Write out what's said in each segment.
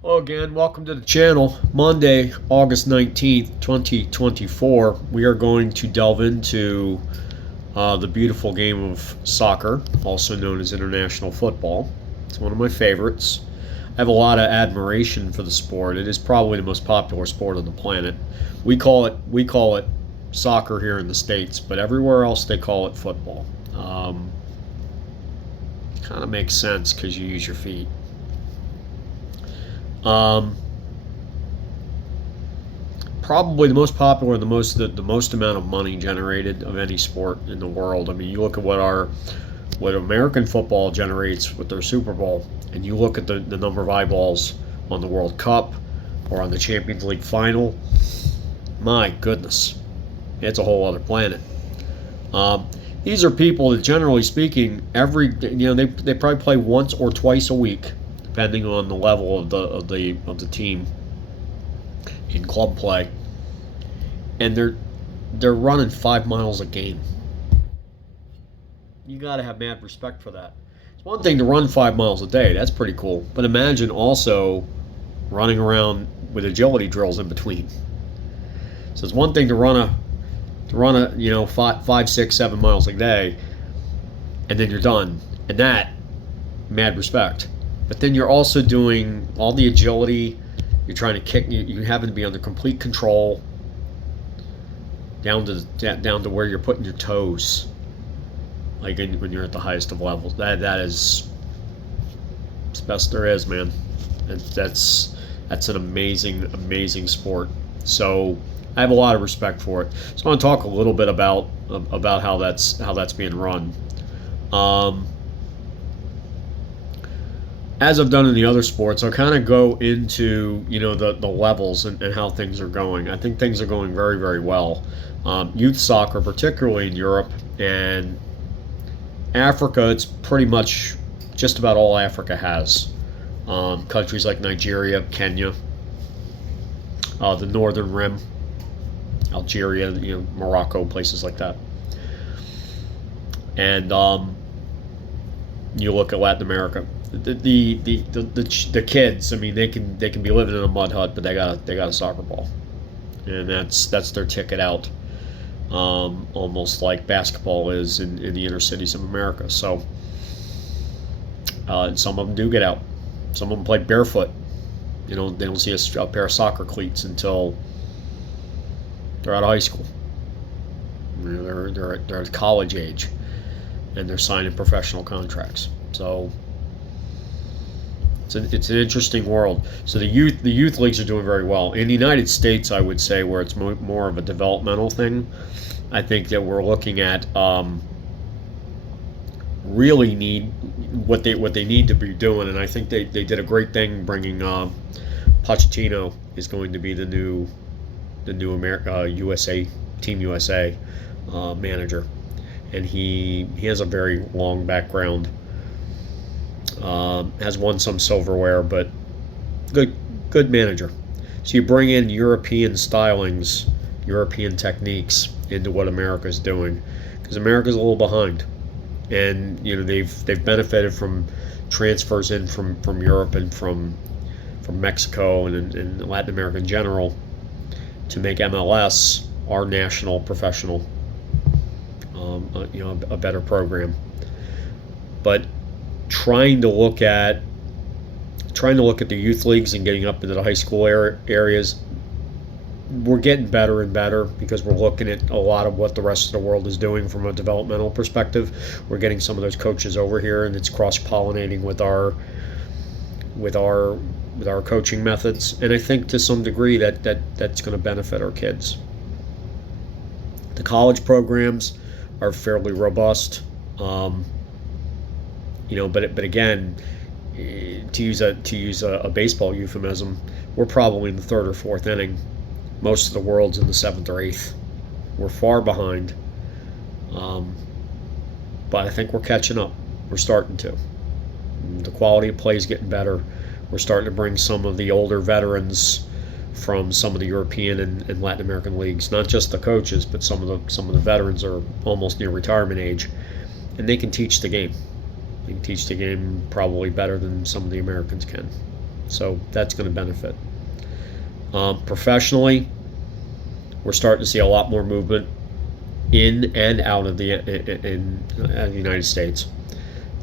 Hello again, welcome to the channel. Monday, August 19th, 2024. We are going to delve into the beautiful game of soccer, also known as international football. It's one of my favorites. I have a lot of admiration for the sport. It is probably the most popular sport on the planet. We call it soccer here in the States, but everywhere else they call it football. Kind of makes sense because you use your feet. Um, Probably the most popular, the most amount of money generated of any sport in the world. I mean, you look at what American football generates with their Super Bowl, and you look at the number of eyeballs on the World Cup or on the Champions League final. My goodness, it's a whole other planet. Um, these are people that, generally speaking, they probably play once or twice a week, depending on the level of the team in club play, and they're running 5 miles a game. You got to have mad respect for that. It's one thing to run 5 miles a day. That's pretty cool. But imagine also running around with agility drills in between. So it's one thing to run a 5, 6, 7 miles a day, and then you're done. And that, mad respect. But then you're also doing all the agility. You're trying to kick. You happen to be under complete control, down to where you're putting your toes, like when you're at the highest of levels. That is it's the best there is, man. That's an amazing sport. So I have a lot of respect for it. So I want to talk a little bit about how that's being run. Um, as I've done in the other sports, I'll kind of go into the levels and how things are going. I think things are going very, very well. Youth soccer, particularly in Europe and Africa, it's pretty much just about all Africa has. Countries like Nigeria, Kenya, the Northern Rim, Algeria, Morocco, places like that. And you look at Latin America, the kids. I mean, they can be living in a mud hut, but they got a soccer ball, and that's their ticket out. Almost like basketball is in the inner cities of America. So some of them do get out. Some of them play barefoot. They don't see a pair of soccer cleats until they're out of high school. They're at college age, and they're signing professional contracts. So it's an interesting world. So the youth leagues are doing very well in the United States. I would say where it's more of a developmental thing. I think that we're looking at really need what they need to be doing, and I think they did a great thing bringing Pochettino is going to be the new USA Team USA manager, and he has a very long background. Has won some silverware, but good manager. So you bring in European stylings, European techniques into what America's doing, because America's a little behind, and they've benefited from transfers in from Europe and from Mexico and Latin America in general to make MLS our national professional, a better program. But trying to look at the youth leagues and getting up into the high school areas, we're getting better and better because we're looking at a lot of what the rest of the world is doing from a developmental perspective. We're getting some of those coaches over here, and it's cross-pollinating with our coaching methods. And I think to some degree that's going to benefit our kids. The college programs are fairly robust. But again, to use a baseball euphemism, we're probably in the third or fourth inning. Most of the world's in the seventh or eighth. We're far behind, but I think we're catching up. We're starting to. The quality of play is getting better. We're starting to bring some of the older veterans from some of the European and Latin American leagues. Not just the coaches, but some of the veterans are almost near retirement age, and they can teach the game. They can teach the game probably better than some of the Americans can. So that's going to benefit. Professionally, we're starting to see a lot more movement in and out of the United States.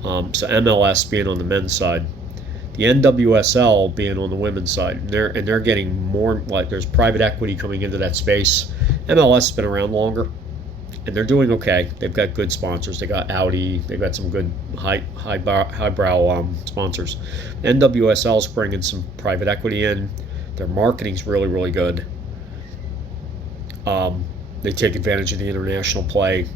So MLS being on the men's side, the NWSL being on the women's side, and they're getting more, like, there's private equity coming into that space. MLS has been around longer, and they're doing okay. They've got good sponsors. They got Audi. They've got some good highbrow sponsors. NWSL is bringing some private equity in. Their marketing's really, really good. They take advantage of the international play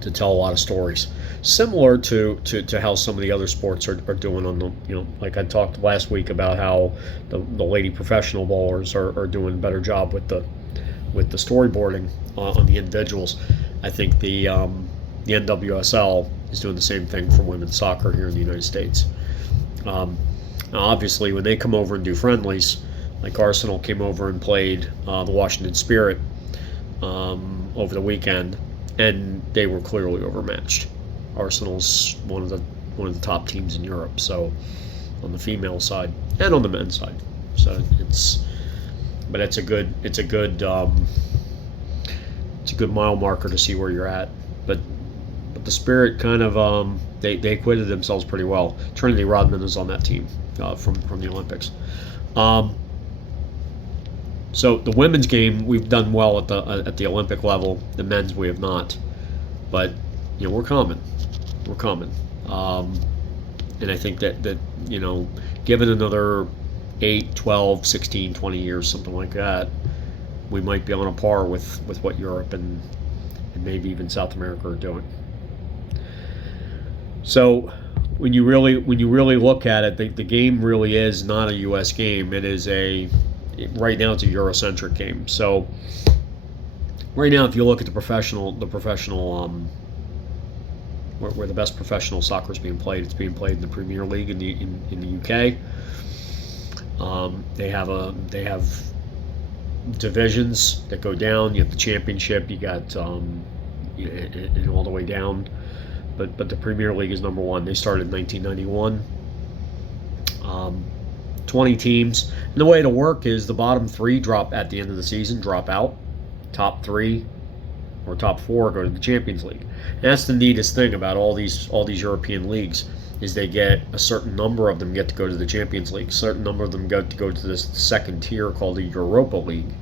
to tell a lot of stories, similar to how some of the other sports are doing on the, like I talked last week about how the lady professional bowlers are doing a better job with the storyboarding on the individuals. I think the NWSL is doing the same thing for women's soccer here in the United States. Now obviously, when they come over and do friendlies, like Arsenal came over and played the Washington Spirit over the weekend, and they were clearly overmatched. Arsenal's one of the top teams in Europe, so on the female side and on the men's side. So it's a good mile marker to see where you're at. But the Spirit kind of they acquitted themselves pretty well. Trinity Rodman is on that team from the Olympics. So the women's game, we've done well at the Olympic level. The men's, we have not, but we're coming. And I think that given another 8, 12, 16, 20 years, something like that, we might be on a par with what Europe and maybe even South America are doing. So when you really look at it, the game really is not a U.S. game. Right now it's a Eurocentric game. So right now, if you look at the professional where the best professional soccer is being played, it's being played in the Premier League in the UK. They have divisions that go down. You have the Championship. You got and all the way down. But the Premier League is number one. They started in 1991. 20 teams. And the way it'll work is the bottom 3 drop at the end of the season, drop out. Top 3 or top 4 go to the Champions League. And that's the neatest thing about all these European leagues, is they get a certain number of them get to go to the Champions League. A certain number of them get to go to this second tier called the Europa League.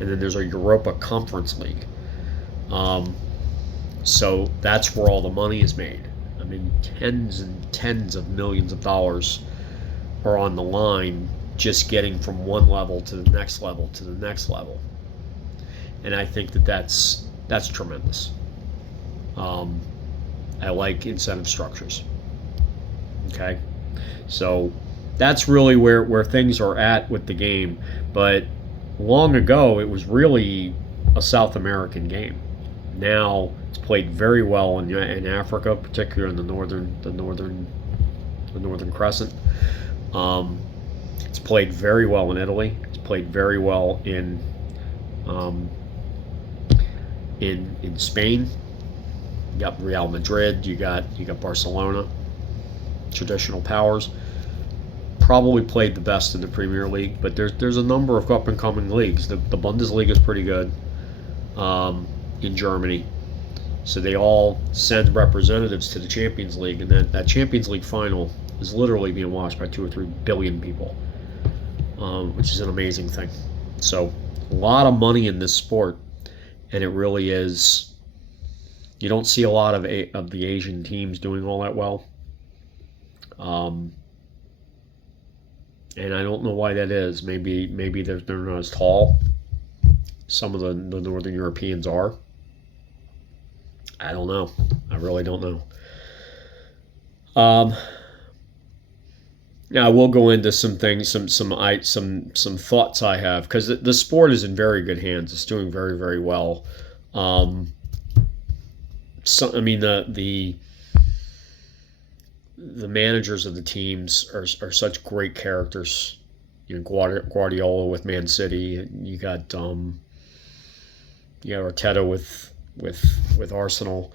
And then there's a Europa Conference League. So that's where all the money is made. I mean, tens and tens of millions of dollars are on the line just getting from one level to the next level to the next level. And I think that's tremendous. I like incentive structures. Okay? So that's really where things are at with the game. But long ago, it was really a South American game. Now it's played very well in Africa, particularly in the northern crescent. It's played very well in Italy. It's played very well in Spain. You got Real Madrid. You got Barcelona. Traditional powers. Probably played the best in the Premier League, but there's a number of up and coming leagues. The Bundesliga is pretty good in Germany. So they all send representatives to the Champions League, and that Champions League final is literally being watched by 2 or 3 billion people, which is an amazing thing. So a lot of money in this sport, and it really is. You don't see a lot of the Asian teams doing all that well, and I don't know why that is. Maybe they're not as tall. Some of the Northern Europeans are. I don't know. I really don't know. Now I will go into some things, some thoughts I have, because the sport is in very good hands. It's doing very, very well. The managers of the teams are such great characters. Guardiola with Man City. You got Arteta with Arsenal.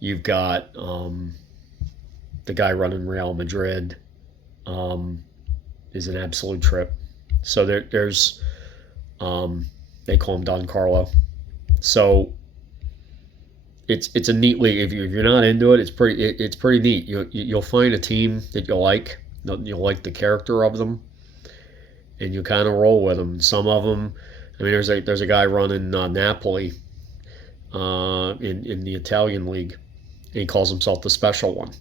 You've got the guy running Real Madrid. is an absolute trip. So there's they call him Don Carlo. So it's a neat league. If you're not into it, it's pretty neat. You'll find a team that you like. You'll like the character of them, and you kind of roll with them. Some of them, I mean, there's a guy running Napoli in the Italian league, and he calls himself the special one.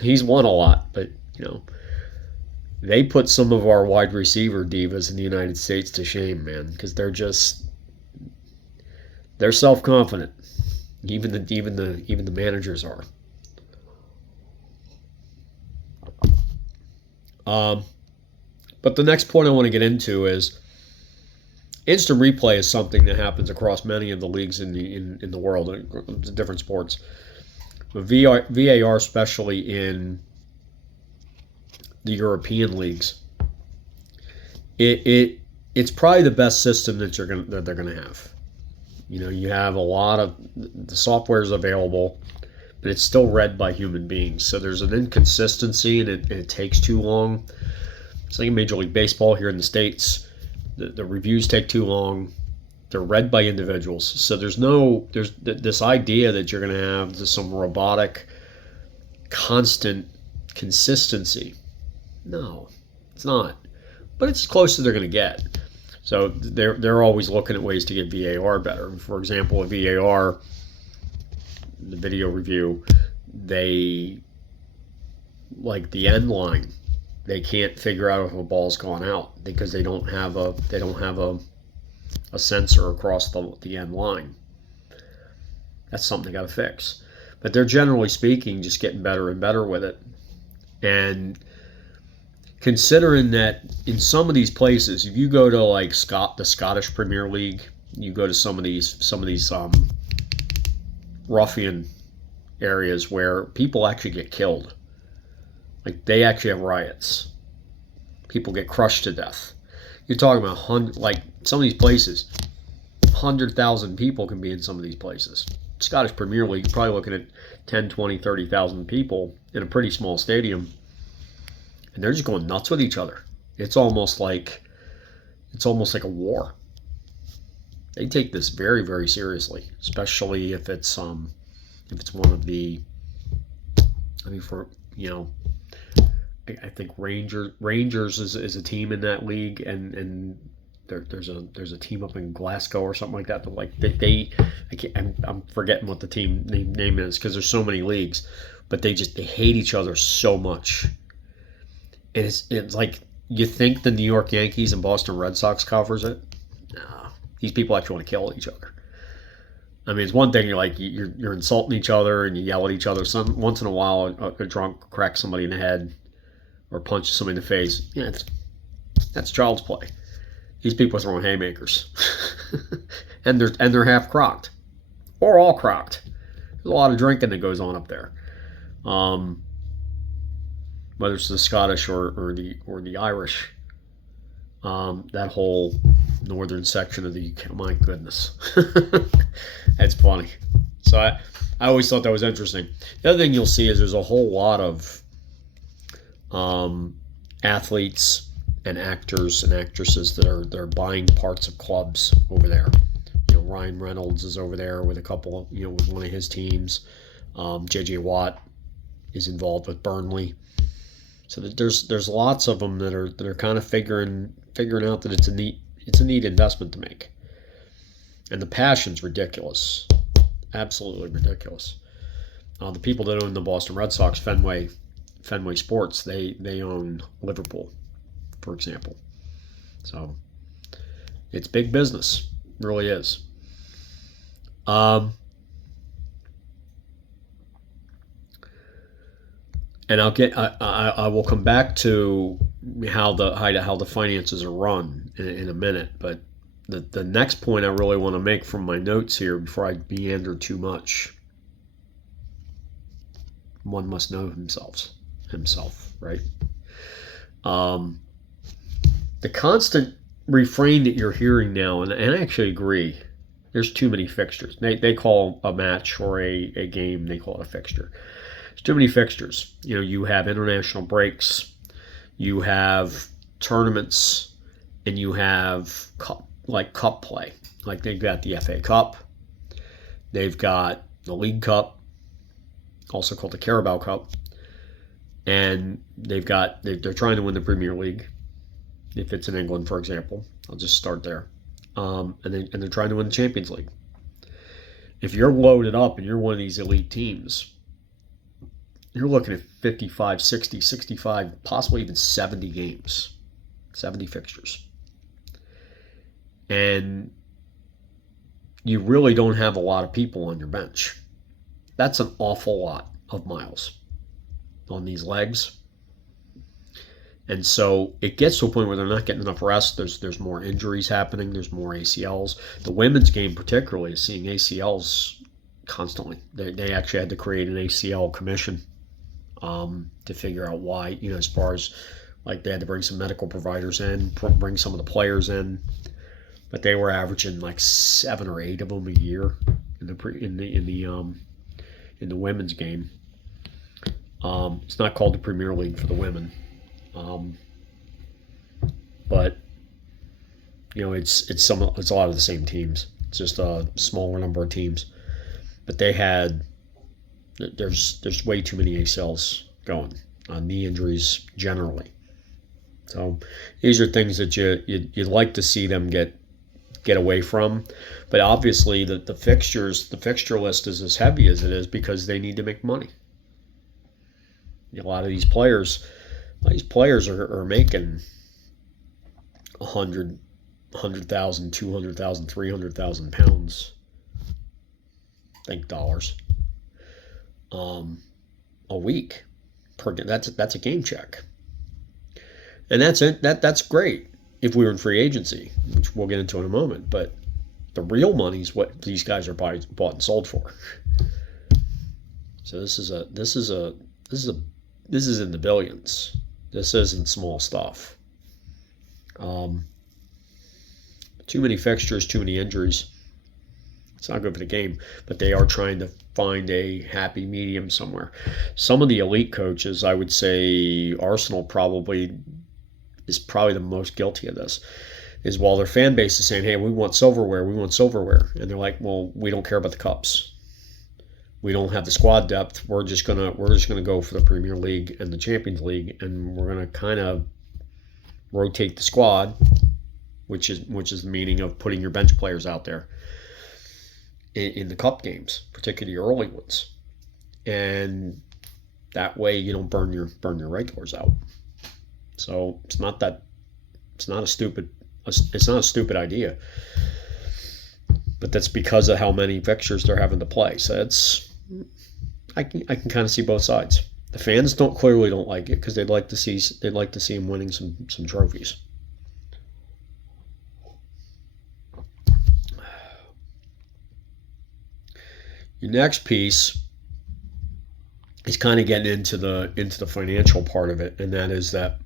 He's won a lot, but they put some of our wide receiver divas in the United States to shame, man, because they're self confident. Even the managers are. But the next point I want to get into is instant replay is something that happens across many of the leagues in the world, in different sports. But VAR, especially in the European leagues, it's probably the best system that they're gonna have. You have a lot of the software is available, but it's still read by human beings. So there's an inconsistency, and it takes too long. It's like in Major League Baseball here in the States. The reviews take too long. They're read by individuals. So there's this idea that you're going to have some robotic, constant consistency. No, it's not. But it's as close as they're going to get. So they're always looking at ways to get VAR better. For example, a VAR, the video review, they like the end line. They can't figure out if a ball's gone out because they don't have a sensor across the end line. That's something they got to fix. But they're generally speaking just getting better and better with it. And considering that in some of these places, if you go to like the Scottish Premier League, you go to some of these ruffian areas where people actually get killed. Like they actually have riots. People get crushed to death. You're talking about like some of these places, 100,000 people can be in some of these places. Scottish Premier League, you're probably looking at 10, 20, 30,000 people in a pretty small stadium. And they're just going nuts with each other. It's almost like a war. They take this very, very seriously, especially if it's one of the. I mean, I think Rangers is a team in that league, and there's a team up in Glasgow or something like that. But like I'm forgetting what the team name is because there's so many leagues, but they hate each other so much. And it's like you think the New York Yankees and Boston Red Sox covers it. No, these people actually want to kill each other. I mean, it's one thing you're insulting each other and you yell at each other. Once in a while, a drunk cracks somebody in the head or punches somebody in the face. Yeah, that's child's play. These people are throwing haymakers, and they're half crocked or all crocked. There's a lot of drinking that goes on up there. Whether it's the Scottish or the Irish, that whole northern section of the UK, my goodness, that's funny. So I always thought that was interesting. The other thing you'll see is there's a whole lot of athletes and actors and actresses that are buying parts of clubs over there. Ryan Reynolds is over there with a couple, with one of his teams. J.J. Watt is involved with Burnley. So there's lots of them that are kind of figuring out that it's a neat investment to make, and the passion's ridiculous, absolutely ridiculous. The people that own the Boston Red Sox, Fenway Sports, they own Liverpool, for example. So it's big business, it really is. And I will come back to how the finances are run in a minute. But the next point I really want to make from my notes here before I meander too much, one must know himself, right? The constant refrain that you're hearing now, and I actually agree, there's too many fixtures. They call a match or a game, they call it a fixture. There's too many fixtures. You have international breaks. You have tournaments, and you have cup play. Like they've got the FA Cup, they've got the League Cup, also called the Carabao Cup, and they're trying to win the Premier League. If it's in England, for example, I'll just start there. And they're trying to win the Champions League. If you're loaded up and you're one of these elite teams, you're looking at 55, 60, 65, possibly even 70 games, 70 fixtures. And you really don't have a lot of people on your bench. That's an awful lot of miles on these legs. And so it gets to a point where they're not getting enough rest. There's more injuries happening. There's more ACLs. The women's game particularly is seeing ACLs constantly. They actually had to create an ACL commission to figure out why, as far as like they had to bring some medical providers in, bring some of the players in, but they were averaging like 7 or 8 of them a year in the women's game. It's not called the Premier League for the women, but it's a lot of the same teams. It's just a smaller number of teams, but there's way too many ACLs going, knee injuries generally. So these are things that you'd like to see them get away from, but obviously the fixture list is as heavy as it is because they need to make money. A lot of these players are making 100,000, 200,000, 300,000 pounds. Think dollars. A week per. That's a game check, and that's it. That's great if we were in free agency, which we'll get into in a moment. But the real money is what these guys are bought and sold for. So this is in the billions. This isn't small stuff. Too many fixtures, too many injuries. It's not good for the game, but they are trying to find a happy medium somewhere. Some of the elite coaches, I would say Arsenal is probably the most guilty of this, is while their fan base is saying, hey, we want silverware. And they're like, well, we don't care about the cups. We don't have the squad depth. We're just gonna go for the Premier League and the Champions League, and we're gonna kind of rotate the squad, which is the meaning of putting your bench players out there in the cup games, particularly early ones, and that way you don't burn your regulars out. So it's not a stupid idea, but that's because of how many fixtures they're having to play. So I can kind of see both sides. The fans clearly don't like it because they'd like to see him winning some trophies. Your next piece is kind of getting into the financial part of it, and that is that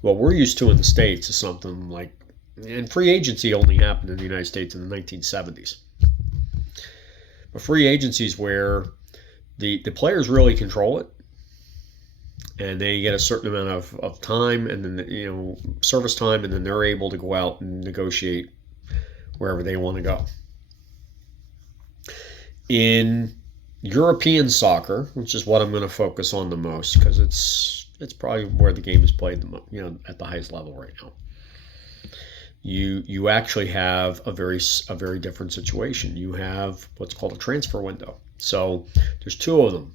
what we're used to in the States is something like, and free agency only happened in the United States in the 1970s. But free agency is where the players really control it, and they get a certain amount of time, and then service time, and then they're able to go out and negotiate wherever they want to go. In European soccer, which is what I'm going to focus on the most because it's probably where the game is played at the highest level right now. You actually have a very different situation. You have what's called a transfer window. So there's 2 of them.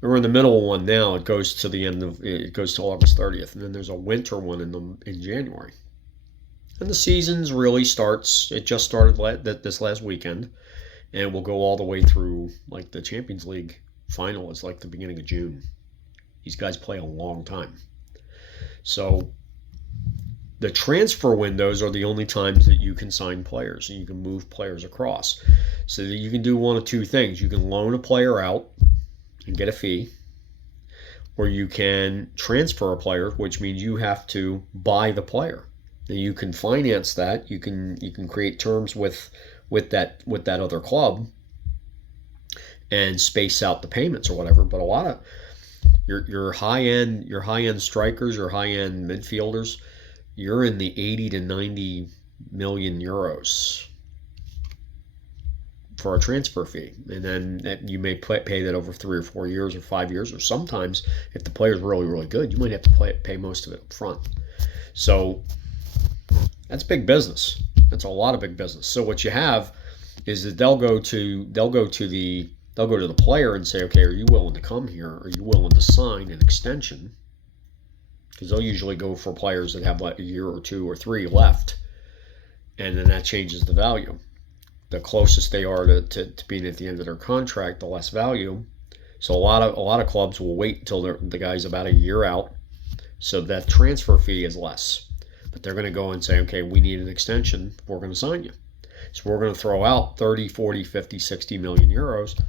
We're in the middle of one now. It goes to August 30th, and then there's a winter one in January. And the seasons really starts. It just started this last weekend. And we'll go all the way through, like the Champions League final is like the beginning of June. These guys play a long time. So the transfer windows are the only times that you can sign players and you can move players across. So that you can do one of 2 things. You can loan a player out and get a fee, or you can transfer a player, which means you have to buy the player. Now you can finance that. You can create terms with that other club and space out the payments or whatever. But a lot your high end strikers, your high end midfielders, you're in the 80 to 90 million euros for a transfer fee, and then you may pay that over 3 or 4 years or 5 years, or sometimes if the player's really really good, you might have to pay most of it up front. So that's big business. That's a lot of big business. So what you have is that they'll go to the player and say, okay, are you willing to come here? Are you willing to sign an extension? Because they'll usually go for players that have like a year or 2 or 3 left, and then that changes the value. The closest they are to being at the end of their contract, the less value. So a lot of clubs will wait until the guy's about a year out, so that transfer fee is less. But they're going to go and say, okay, we need an extension. We're going to sign you. So we're going to throw out 30, 40, 50, 60 million euros.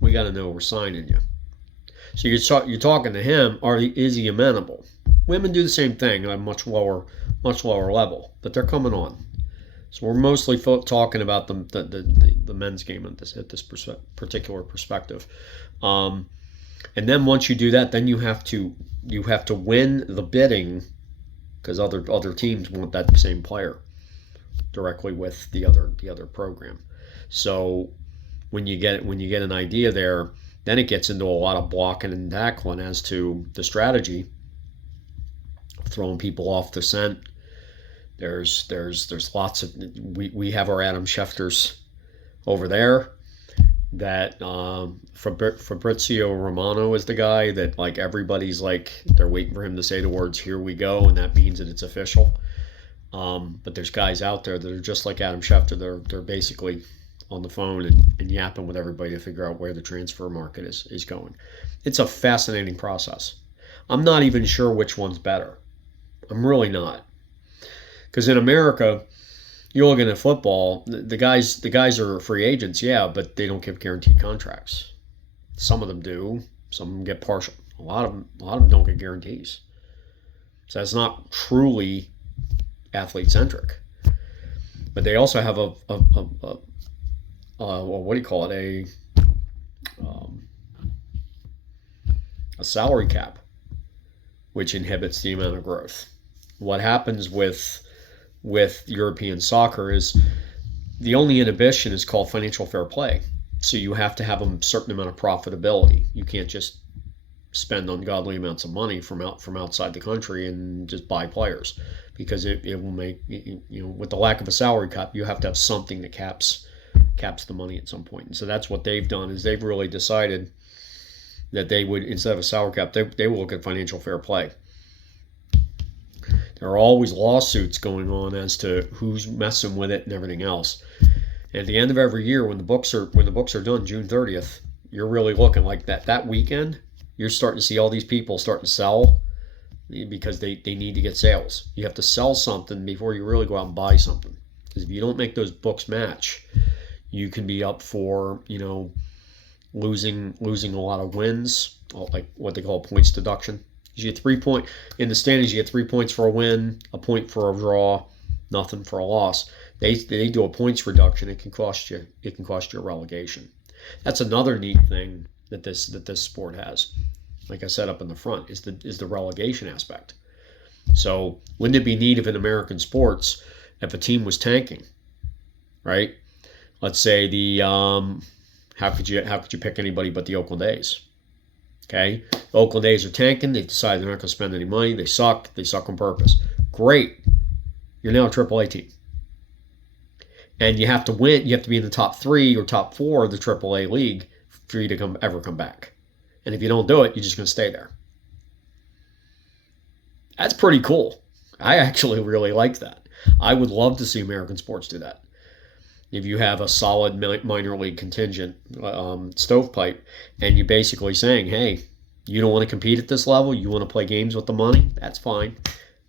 We got to know we're signing you. So you're talking to him. Is he amenable? Women do the same thing at a much lower level, but they're coming on. So we're mostly talking about the men's game at this particular perspective. And then once you do that, then you have to win the bidding, because other teams want that same player directly with the other program. So when you get an idea there, then it gets into a lot of blocking and tackling as to the strategy, throwing people off the scent. There's lots of, we have our Adam Schefters over there that Fabrizio Romano is the guy that like everybody's like they're waiting for him to say the words "here we go," and that means that it's official. But there's guys out there that are just like Adam Schefter. They're basically on the phone and yapping with everybody to figure out where the transfer market is going. It's a fascinating process. I'm not even sure which one's better. I'm really not. Because in America, you're looking at football, the guys are free agents, yeah, but they don't give guaranteed contracts. Some of them do. Some of them get partial. A lot of them don't get guarantees. So that's not truly athlete centric. But they also have a what do you call it? A salary cap, which inhibits the amount of growth. What happens with European soccer is the only inhibition is called financial fair play. So you have to have a certain amount of profitability. You can't just spend ungodly amounts of money from outside the country and just buy players, because it will make, with the lack of a salary cap, you have to have something that caps the money at some point. And so that's what they've done, is they've really decided that they would, instead of a salary cap, they will look at financial fair play. There are always lawsuits going on as to who's messing with it and everything else. And at the end of every year, when the books are done, June 30th, you're really looking like that weekend. You're starting to see all these people starting to sell because they need to get sales. You have to sell something before you really go out and buy something. Because if you don't make those books match, you can be up for losing a lot of wins, like what they call points deduction. You get 3 points in the standings. You get 3 points for a win, a point for a draw, nothing for a loss. They do a points reduction. It can cost you a relegation. That's another neat thing that this sport has. Like I said up in the front, is the relegation aspect. So wouldn't it be neat if in American sports, if a team was tanking, right? Let's say how could you pick anybody but the Oakland A's? Okay, the Oakland A's are tanking. They decide they're not going to spend any money. They suck. They suck on purpose. Great. You're now a AAA team. And you have to win. You have to be in the top 3 or top 4 of the AAA league for you to ever come back. And if you don't do it, you're just going to stay there. That's pretty cool. I actually really like that. I would love to see American sports do that. If you have a solid minor league contingent stovepipe, and you're basically saying, hey, you don't want to compete at this level, you want to play games with the money, that's fine.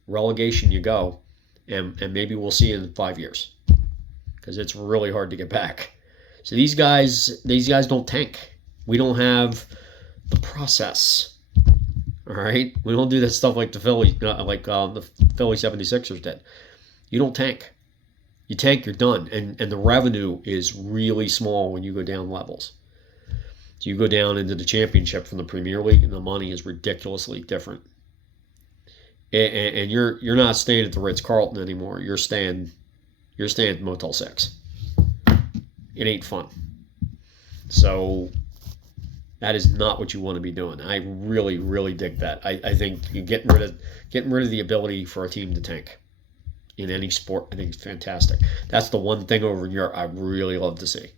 Relegation, you go. And maybe we'll see you in 5 years, because it's really hard to get back. So these guys don't tank. We don't have the process. All right? We don't do that stuff like the Philly 76ers did. You don't tank. You tank, you're done. And the revenue is really small when you go down levels. You go down into the championship from the Premier League, and the money is ridiculously different. And you're not staying at the Ritz-Carlton anymore. You're staying at Motel 6. It ain't fun. So that is not what you want to be doing. I really, really dig that. I think getting rid of the ability for a team to tank in any sport, I think it's fantastic. That's the one thing over in Europe I really love to see.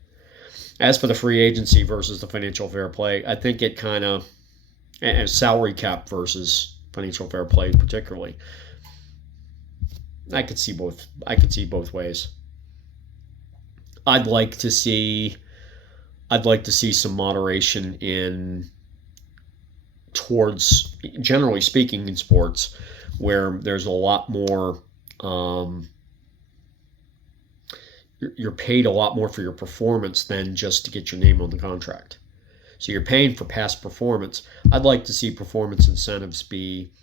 As for the free agency versus the financial fair play, I think it kind of, and salary cap versus financial fair play particularly, I could see both ways. I'd like to see some moderation in towards, generally speaking, in sports where there's a lot more. You're paid a lot more for your performance than just to get your name on the contract. So you're paying for past performance. I'd like to see performance incentives be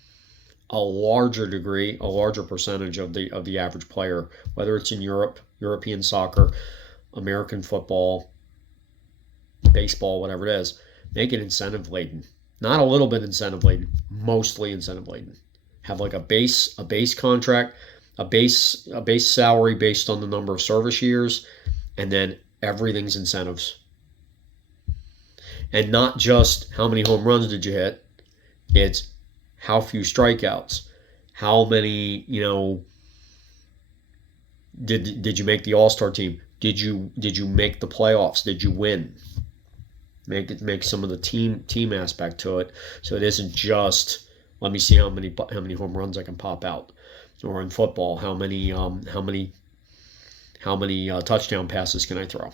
a larger percentage of the average player, whether it's in Europe, European soccer, American football, baseball, whatever it is. Make it incentive laden. Not a little bit incentive laden, mostly incentive laden. Have like a base contract, a base salary based on the number of service years, and then everything's incentives. And not just how many home runs did you hit, it's how few strikeouts, how many, did you make the All-Star team? Did you make the playoffs? Did you win? Make some of the team aspect to it, so it isn't just let me see how many home runs I can pop out. Or in football, how many touchdown passes can I throw?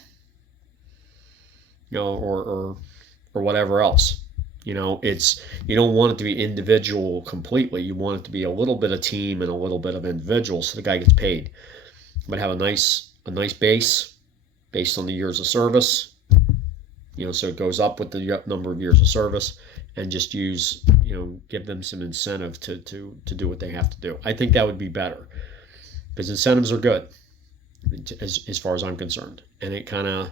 Or whatever else. It's, you don't want it to be individual completely. You want it to be a little bit of team and a little bit of individual, so the guy gets paid. But have a nice base based on the years of service. So it goes up with the number of years of service, and just use, give them some incentive to do what they have to do. I think that would be better, because incentives are good as far as I'm concerned. And it kind of,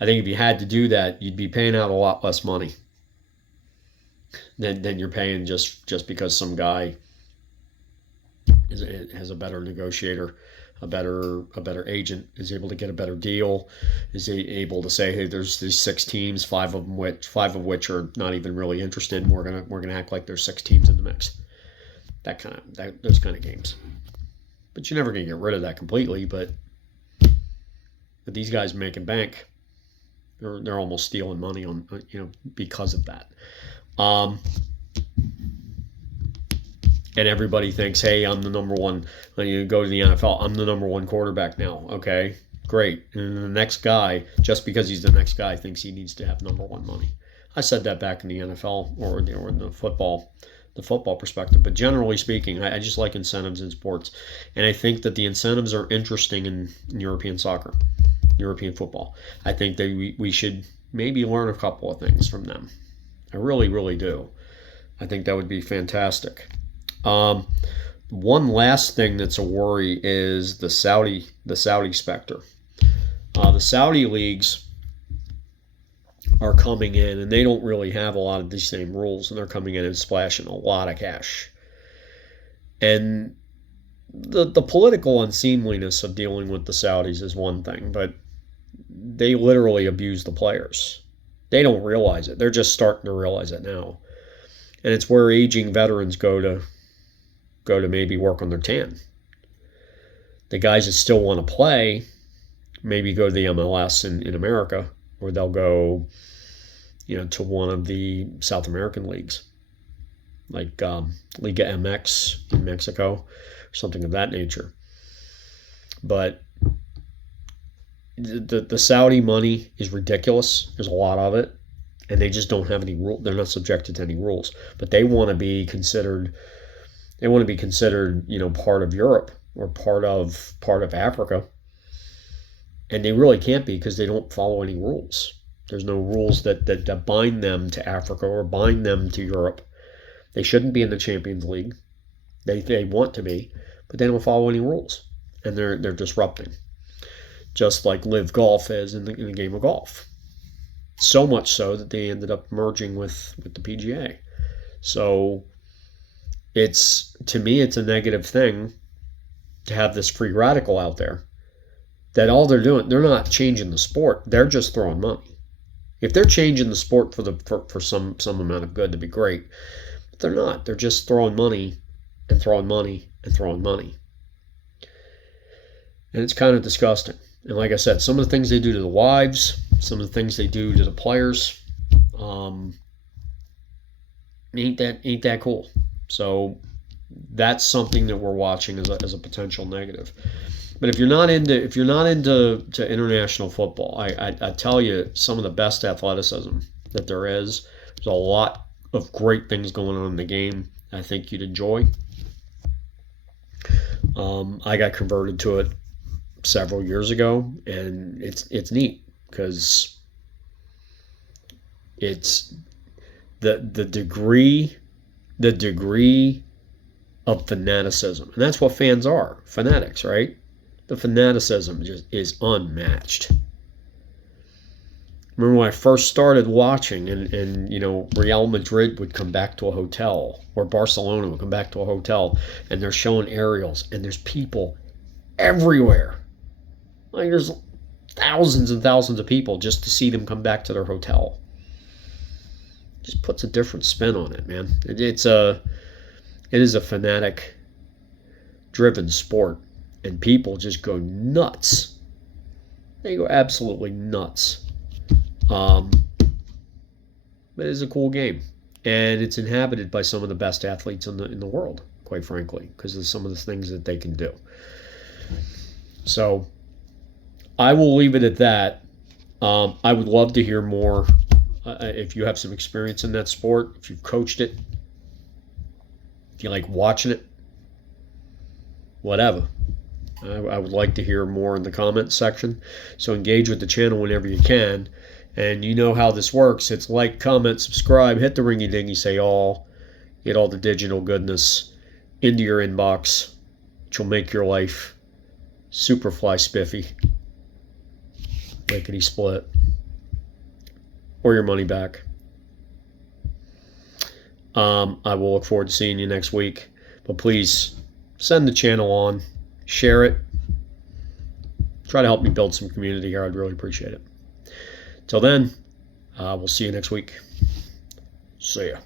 I think if you had to do that, you'd be paying out a lot less money than you're paying just because some guy has a better negotiator, a better agent, is able to get a better deal, is able to say, hey, there's these 6 teams, five of which are not even really interested, and we're gonna act like there's 6 teams in the mix. Those kind of games. But you're never gonna get rid of that completely. But these guys making bank, they're almost stealing money on because of that. And everybody thinks, hey, I'm the number one. When you go to the NFL, I'm the number one quarterback now. Okay, great. And the next guy, just because he's the next guy, thinks he needs to have number one money. I said that back in the NFL or in the football perspective. But generally speaking, I just like incentives in sports. And I think that the incentives are interesting in European soccer, European football. I think that we should maybe learn a couple of things from them. I really, really do. I think that would be fantastic. One last thing that's a worry is the Saudi specter. The Saudi leagues are coming in, and they don't really have a lot of these same rules, and they're coming in and splashing a lot of cash. And the political unseemliness of dealing with the Saudis is one thing, but they literally abuse the players. They don't realize it. They're just starting to realize it now. And it's where aging veterans go to maybe work on their tan. The guys that still want to play maybe go to the MLS in America, or they'll go, to one of the South American leagues, like Liga MX in Mexico, or something of that nature. But the Saudi money is ridiculous. There's a lot of it, and they just don't have any rule. They're not subjected to any rules, but they want to be considered. They want to be considered, part of Europe or part of Africa, and they really can't be, because they don't follow any rules. There's no rules that bind them to Africa or bind them to Europe. They shouldn't be in the Champions League. They want to be, but they don't follow any rules, and they're disrupting, just like Live Golf is in the game of golf. So much so that they ended up merging with the PGA. So to me, it's a negative thing to have this free radical out there that all they're doing, they're not changing the sport. They're just throwing money. If they're changing the sport for some amount of good, to be great. But they're not. They're just throwing money and throwing money and throwing money. And it's kind of disgusting. And like I said, some of the things they do to the wives, some of the things they do to the players, ain't that cool. So that's something that we're watching as a potential negative. But if you're not into international football, I tell you, some of the best athleticism that there is. There's a lot of great things going on in the game. I think you'd enjoy. I got converted to it several years ago, and it's neat because it's the degree of fanaticism, and that's what fans are, fanatics, right? The fanaticism just is unmatched. Remember when I first started watching, and Real Madrid would come back to a hotel, or Barcelona would come back to a hotel, and they're showing aerials, and there's people everywhere. Like there's thousands and thousands of people just to see them come back to their hotel. Just puts a different spin on it, man. It is a fanatic driven sport, and people just go nuts. They go absolutely nuts. But it's a cool game, and it's inhabited by some of the best athletes in the world, quite frankly, because of some of the things that they can do. So I will leave it at that. I would love to hear more. If you have some experience in that sport, if you've coached it, if you like watching it, whatever. I would like to hear more in the comments section. So engage with the channel whenever you can. And you know how this works. It's like, comment, subscribe, hit the ringy dingy, say all. Get all the digital goodness into your inbox, which will make your life super fly spiffy, lickety split, or your money back. I will look forward to seeing you next week. But please send the channel on, share it, try to help me build some community here. I'd really appreciate it. Till then, we'll see you next week. See ya.